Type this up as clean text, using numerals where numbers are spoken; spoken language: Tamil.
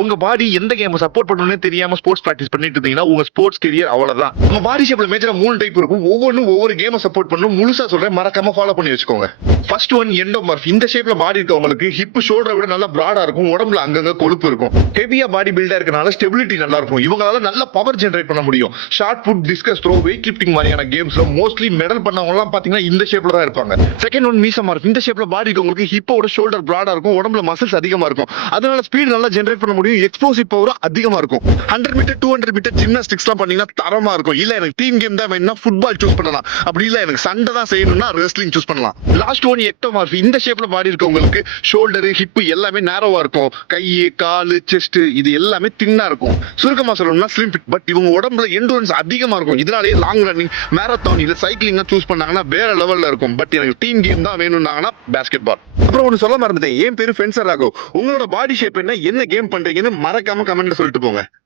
உங்க பாடி எந்த கேம் சப்போர்ட் பண்ணணும்னே தெரியாம ஸ்போர்ட்ஸ் பிராக்டிஸ் பண்ணிட்டு இருந்தீங்கன்னா உங்க ஸ்போர்ட்ஸ் கெரியர் அவ்வளவுதான். நம்ம பாடி ஷேப்ல மேஜரா 3 டைப் இருக்கும். ஒவ்வொன்றும் ஒவ்வொரு கேமை சப்போர்ட் பண்ணணும். முழுசா சொல்றேன், மறக்காம ஃபாலோ பண்ணி வச்சுக்கோங்க. First one endomorph. இந்த ஷேப்ல பாடி இருக்கவங்களுக்கு ஹிப் ஷோல்டரை விட நல்லா பிராடா இருக்கும். உடம்புல அங்கங்க கொழுப்பு இருக்கும். ஹெவியா பாடி பில்டா இருக்கனால ஸ்டெபிலிட்டி நல்லா இருக்கும். இவங்களால நல்ல பவர் ஜெனரேட் பண்ண முடியும். Shot put, discus throw, weight lifting மாதிரியான கேம்ஸ்ல மோஸ்ட்லி மெடல் பண்ணவங்க எல்லாம் பாத்தீங்கன்னா இந்த ஷேப்ல தான் இருப்பாங்க. Second one mesomorph. இந்த ஷேப்ல பாடி இருக்கவங்களுக்கு ஹிப்போட ஷோல்டர் பிராடா இருக்கும். உடம்புல மசில்ஸ் அதிகமா இருக்கும். அதனால ஸ்பீட் நல்லா ஜெனரேட் பண்ண முடியும். எக்ஸ்ப்ளோசிவ் பவர் அதிகமா இருக்கும். 100 மீட்டர் 200 மீட்டர் ஜிம்னாஸ்டிக்ஸ் எல்லாம் பண்ணீங்கன்னா தரமா இருக்கும். இல்ல எனக்கு டீம் கேம் தான் வேணும்னா ஃபுட்பால் சூஸ் பண்ணலாம். அப்படி இல்ல எனக்கு சண்டை தான் செய்யணும்னா ரெஸ்லிங் சூஸ் பண்ணலாம். Last one ectomorph. இந்த ஷேப்ல பாடி இருக்கவங்களுக்கு ஷோல்டர், ஹிப் எல்லாமே நேரோவா இருக்கும். கை, காலு, செஸ்ட் இது எல்லாமே தின்னா இருக்கும். சுருக்கமா சொல்லணும்னா ஸ்லிம் ஃபிட். பட் இவங்க உடம்புல எண்டூரன்ஸ் அதிகமா இருக்கும். இதனாலேயே லாங் ரன்னிங், மேரத்தான் இல்ல சைக்கிளிங் சூஸ் பண்ணாங்கன்னா வேற லெவல்ல இருக்கும். பட் எனக்கு டீம் கேம் தான் வேணும்னாங்கன்னா பாஸ்கெட் பால். அப்புறம் ஒன்னு சொல்ல மறந்துட்டேன், என் பேரு ஃபென்சர் ராகவ். உங்களோட பாடி ஷேப் என்ன கேம் பண்றீங்கன்னு மறக்காம கமெண்ட்ல சொல்லிட்டு போங்க.